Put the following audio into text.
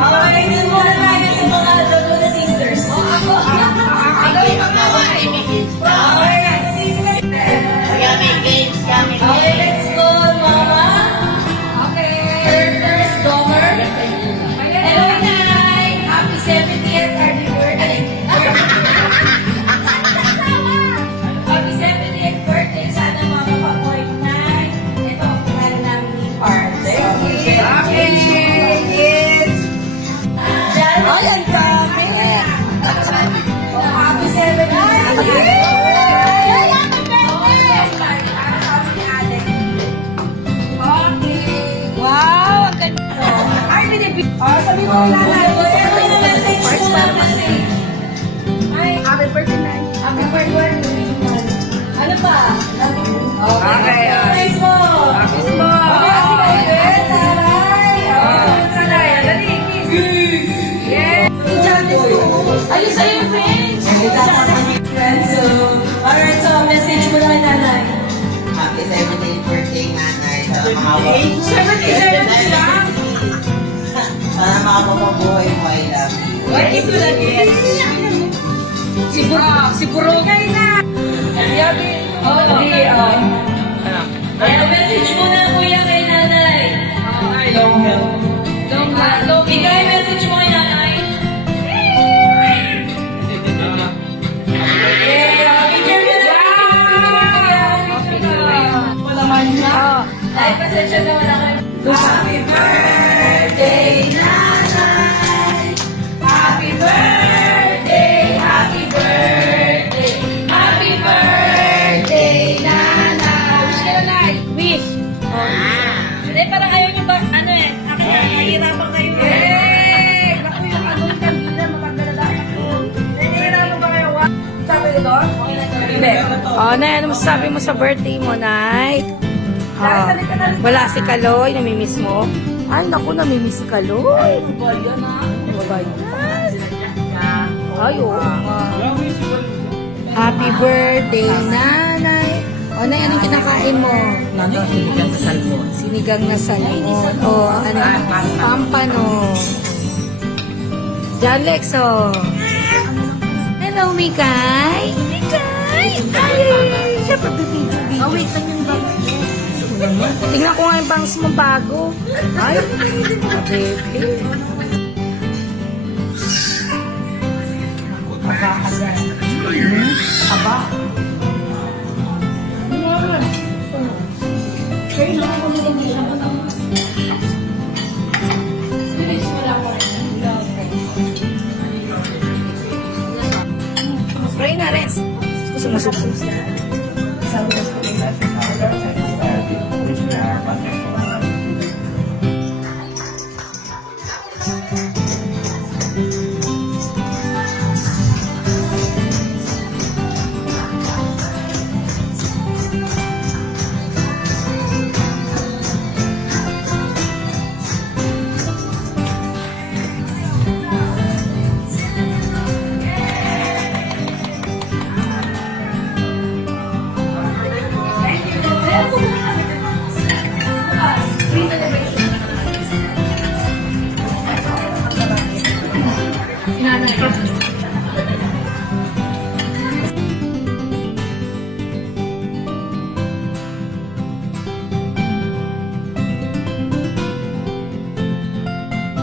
Okay, muna tayo sa mga Laguna Sisters. Ako yung mga alright, sisters. Okay, let's go, mama. Okay. First, Domer. Hello, Nay. Happy 70th birthday. Happy 70th birthday. Sana makapapoint na. Ito ang pangalan namin ni Parks. Okay. Yes. Ay, ang dami. Happy 70th. Wow, ang ganda. Sabi mo na Happy birthday, Nay. Happy birthday. Ano pa? Okay, Nice mo. Kiss mo. Ayun sa'yo, friends. So, alright, so message mo na kay nanay. Happy 70th birthday, nanay. Sana makapapabuhay mo, I love you. What is mo lagi? Siguro. Ayan, message mo na, kuya, kay nanay. Ikaw yung message mo kay nanay. Ay, pasensya na wala kayo. Happy birthday, nanay! Happy birthday! Happy birthday! Happy birthday, nanay! Wish ka na, Nay. Wish. Hindi, parang ayaw niyo ba, ano eh, nahihirapan kayo. Naku, yung ano, yung kandila, matanggal na ako. Nahihirapan ba kayo? Sabi ko doon? Hindi. Oh, Nay, ano masasabi mo sa birthday mo, Nay? Oh, wala si Kaloy, namimiss mo? Ay, naku, namimiss si Kaloy. Ano ba yan? Ay, oo nga. Happy birthday, nanay. O, Nay, anong kinakain mo? Sinigang sa salmon. Sinigang na salmon. O, ano? Pampano. John Lex, o. Hello, Mikay. Mikay. Ay, siya pagbibidyo-video. Oh, wait lang yung bag. Tingnan ko nga yung bangs mo bago. Ay, baby. Aba. Spray na rin. Gusto mo susunod.